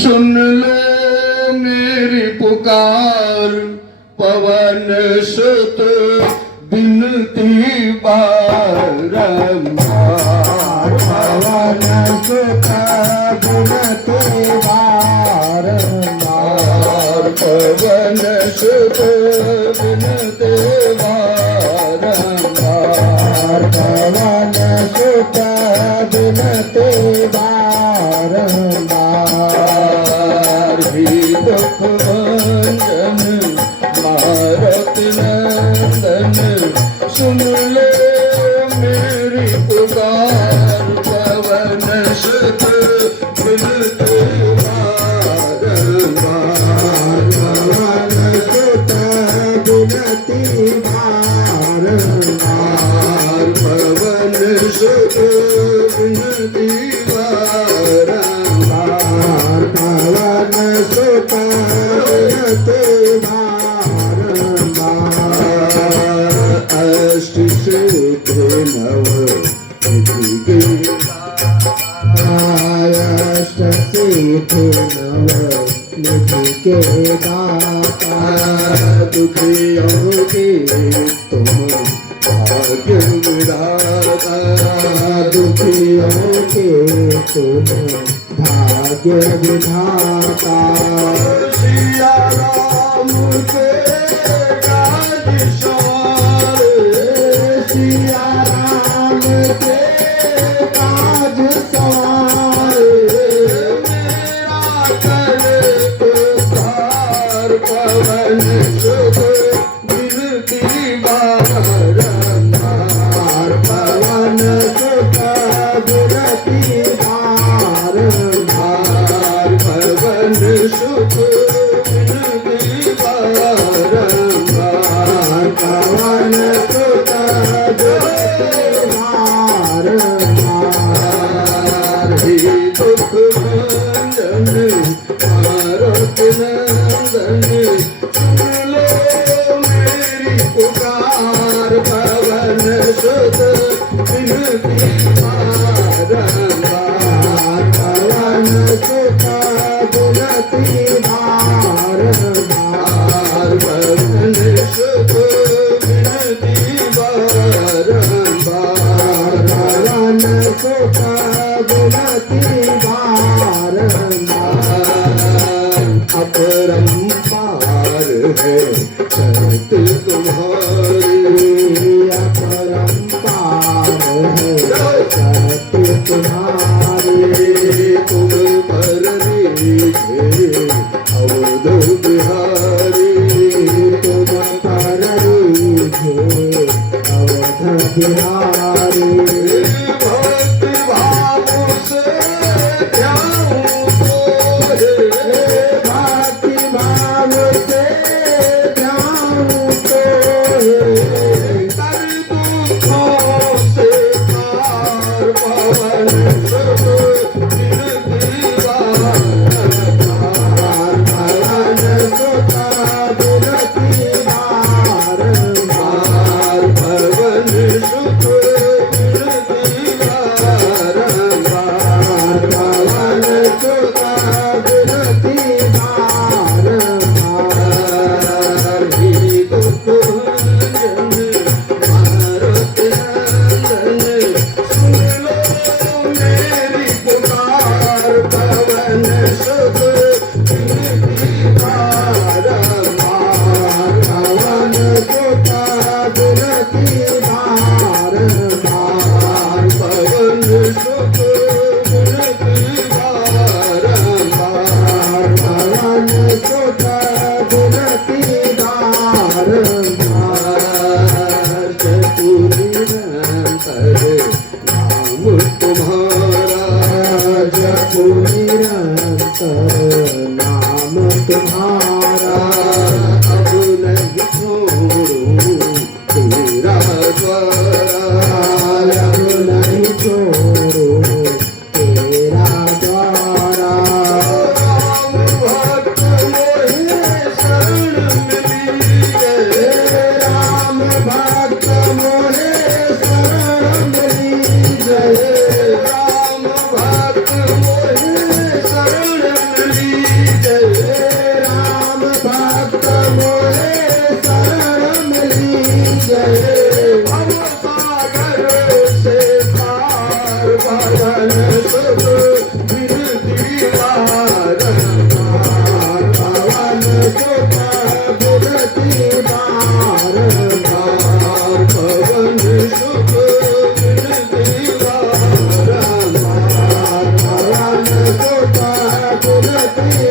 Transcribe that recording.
सुन लो मेरी पुकार पवन सुत बिनती बारंबार पवन सुत बिनती बारंबार पवन सुत बिनती बारंबार पवन सुत बिनती बारंबार ही दुख भंजन मारत नंदन सुन लो मेरी पुकार पवन सुत बिनती बारंबार पवन सुत बिनती बारंबार पवन सुत बिनती बारंबार पवन सुत बिनती बारंबार अष्ट सिद्ध नव निधि अष्ट सिद्ध नव निधि के दाता दुखियों के तुम भाग्य विधाता दुखियों के तुम भाग्य विधाता सिया राम के काज सारे सिया राम के काज सवारे मेरा करे पुकार पवन सुत बिनती बारंबार पवन सुत बिनती बारंबार पवन सुत बिनती बारंबार पवन सुत बिनती बारंबार ही दुख भंजन मारत नंदन सुन लो मेरी पुकार पवन सुत बिनती बारंबार पवन सुत बिनती बारंबार पवन सुत बिनती बारंबार पवन सुत बिनती बारंबार अपरंपार है शर्त तुम्हारी अपरंपार है सत्य तुम्हारे तुम पर रीझे अवध बिहारी तुम पर रूझे अवध बिहारी भक्त भाव से ध्याऊं तोरे भक्ति भाव से ध्यान तोरे कर दुखों से पार पवन सुत बिनती बारंबार पवन सुत बिनती बारंबार पवन सुत बिनती बारंबार पवन सुत बिनती बारंबार ही दुख भंजन मारत नंदन सुन लो मेरी पुकार पवन सुत बिनती बारंबार पवन सुत बिनती बारंबार पवन सुत बिनती बारंबार पवन सुत बिनती बारंबार चतुरी निरंतर नाम तुम्हारा जपो निरंतर नाम तुम्हारा अब नहीं छोड़ू तेरा द्वारा अब नहीं छोड़ो तेरा द्वारा राम भक्त मोहे शरण मिली है राम भक्त मोहे शरण मिली जय राम भक्त मोहे शरण मिली उन्नति